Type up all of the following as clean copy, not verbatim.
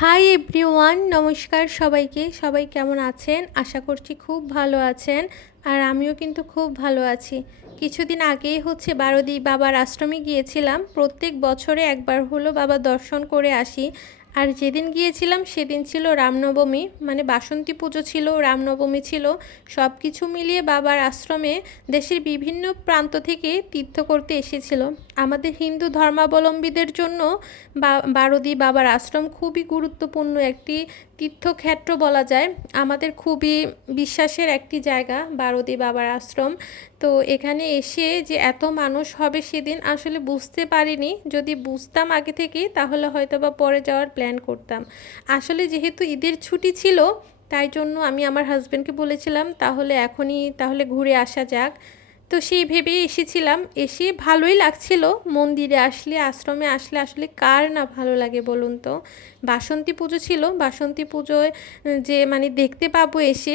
Hi everyone, নমস্কার সবাইকে। সবাই কেমন আছেন? আশা করছি খুব ভালো আছেন। আর আমিও কিন্তু খুব ভালো আছি। কিছুদিন আগেই বারোদি বাবার আশ্রমে গিয়েছিলাম। প্রত্যেক বছরে একবার হলো বাবা দর্শন করে আসি। আর যেদিন গিয়েছিলাম সেদিন ছিল রামনবমী, মানে বাসন্তী পুজো ছিল, রামনবমী ছিল। সব কিছু মিলিয়ে বাবার আশ্রমে দেশের বিভিন্ন প্রান্ত থেকে তীর্থ করতে এসেছিল। আমাদের হিন্দু ধর্মাবলম্বীদের জন্য বারোদি বাবার আশ্রম খুবই গুরুত্বপূর্ণ একটি তীর্থক্ষেত্র বলা যায়। আমাদের খুবই বিশ্বাসের একটি জায়গা বারোদি বাবার আশ্রম। তো এখানে এসে যে এত মানুষ হবে সেদিন আসলে বুঝতে পারিনি। যদি বুঝতাম আগে থেকে তাহলে হয়তো বা পরে যাওয়ার প্ল্যান করতাম। আসলে যেহেতু ঈদের ছুটি ছিল, তাই জন্য আমি আমার হাজব্যান্ডকে বলেছিলাম তাহলে ঘুরে আসা যাক। তো সেই ভেবেই এসেছিলাম। এসে ভালোই লাগছিল। মন্দিরে আসলে, আশ্রমে আসলে আসলে কার না ভালো লাগে বলুন তো। বাসন্তী পুজো ছিল, বাসন্তী পুজোয় যে মানে দেখতে পাবো এসে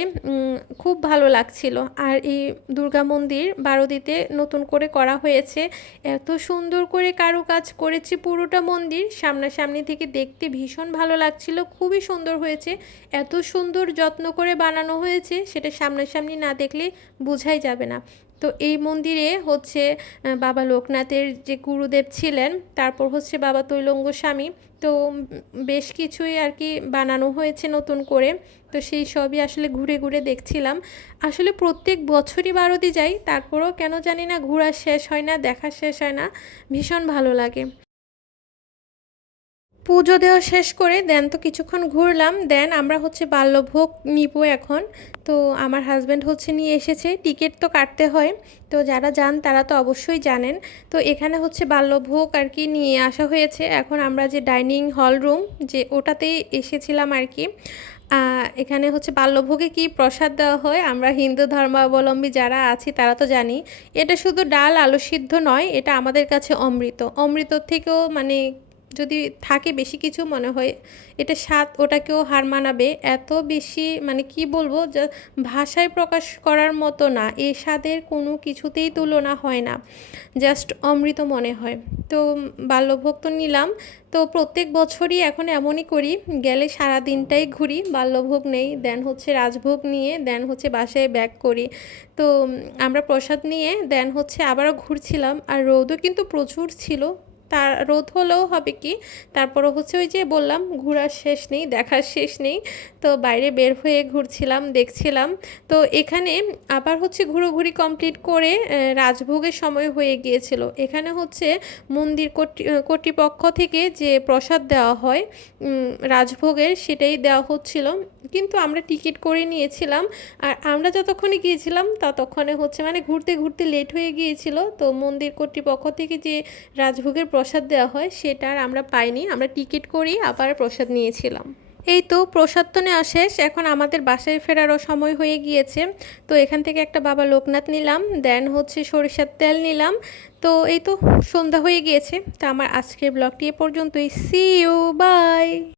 খুব ভালো লাগছিল। আর এই দুর্গা মন্দির বারোদিতে নতুন করে করা হয়েছে। এত সুন্দর করে কারুকাজ করেছে পুরোটা মন্দির, সামনাসামনি থেকে দেখতে ভীষণ ভালো লাগছিল। খুবই সুন্দর হয়েছে। এত সুন্দর যত্ন করে বানানো হয়েছে, সেটা সামনাসামনি না দেখলে বোঝাই যাবে না। তো এই মন্দিরে বাবা লোকনাথের যে গুরুদেব ছিলেন, তারপর বাবা তৈলঙ্গ স্বামী। তো বেশ কিছুই আর কি বানানো হয়েছে নতুন করে। তো সেই সবই আসলে ঘুরে ঘুরে দেখছিলাম। আসলে প্রত্যেক বছরই বারোদি যাই, তারপরেও কেন জানি না ঘোরা শেষ হয় না, দেখা শেষ হয় না। ভীষণ ভালো লাগে। পুজো দেওয়া শেষ করে দেন তো কিছুক্ষণ ঘুরলাম। দেন আমরা বাল্যভোগ নিব এখন। তো আমার হাজব্যান্ড নিয়ে এসেছে। টিকিট তো কাটতে হয়, তো যারা যান তারা তো অবশ্যই জানেন। তো এখানে বাল্যভোগ আর কি নিয়ে আসা হয়েছে। এখন আমরা যে ডাইনিং হল রুম, যে ওটাতেই এসেছিলাম আর কি। এখানে বাল্যভোগে কি প্রসাদ দেওয়া হয়, আমরা হিন্দু ধর্মাবলম্বী যারা আছি তারা তো জানি। এটা শুধু ডাল আলু সিদ্ধ নয়, এটা আমাদের কাছে অমৃত। অমৃতর থেকেও মানে যদি থাকে বেশি কিছু, মনে হয় এটা স্বাদ ওটাকেও হার মানাবে। এত বেশি মানে কি বলবো, যা ভাষায় প্রকাশ করার মতো না। এই স্বাদের কোনো কিছুতেই তুলনা হয় না, জাস্ট অমৃত মনে হয়। তো বাল্যভোগ তো নিলাম। তো প্রত্যেক বছরই এখন এমনই করি, গেলে সারা দিনটাই ঘুরি, বাল্যভোগ নেই, দেন রাজভোগ নিয়ে দেন বাসায় ব্যাক করি। তো আমরা প্রসাদ নিয়ে দেন আবারও ঘুরছিলাম। আর রোদও কিন্তু প্রচুর ছিল। তার রোদ হলেও হবে কি, তারপরও ওই যে বললাম, ঘোরার শেষ নেই, দেখার শেষ নেই। তো বাইরে বের হয়ে ঘুরছিলাম, দেখছিলাম। তো এখানে আবার ঘোরাঘুরি কমপ্লিট করে রাজভোগের সময় হয়ে গিয়েছিল। এখানে মন্দির কর্তৃপক্ষ থেকে যে প্রসাদ দেওয়া হয় রাজভোগের, সেটাই দেওয়া হচ্ছিল। কিন্তু আমরা টিকিট করে নিয়েছিলাম। আর আমরা যতক্ষণে গিয়েছিলাম ততক্ষণে মানে ঘুরতে ঘুরতে লেট হয়ে গিয়েছিল। তো মন্দির কর্তৃপক্ষ থেকে যে রাজভোগের প্রসাদ দেওয়া হয় সেটা আর আমরা পাইনি। আমরা টিকিট করেই আবার প্রসাদ নিয়েছিলাম। এই তো প্রসাদ তো নেওয়া শেষ, এখন আমাদের বাসায় ফেরারও সময় হয়ে গিয়েছে। তো এখান থেকে একটা বাবা লোকনাথ নিলাম, দেন সরিষার তেল নিলাম। তো এই তো সন্ধ্যা হয়ে গিয়েছে। তো আমার আজকের ব্লগটি এ পর্যন্তই। See you, by.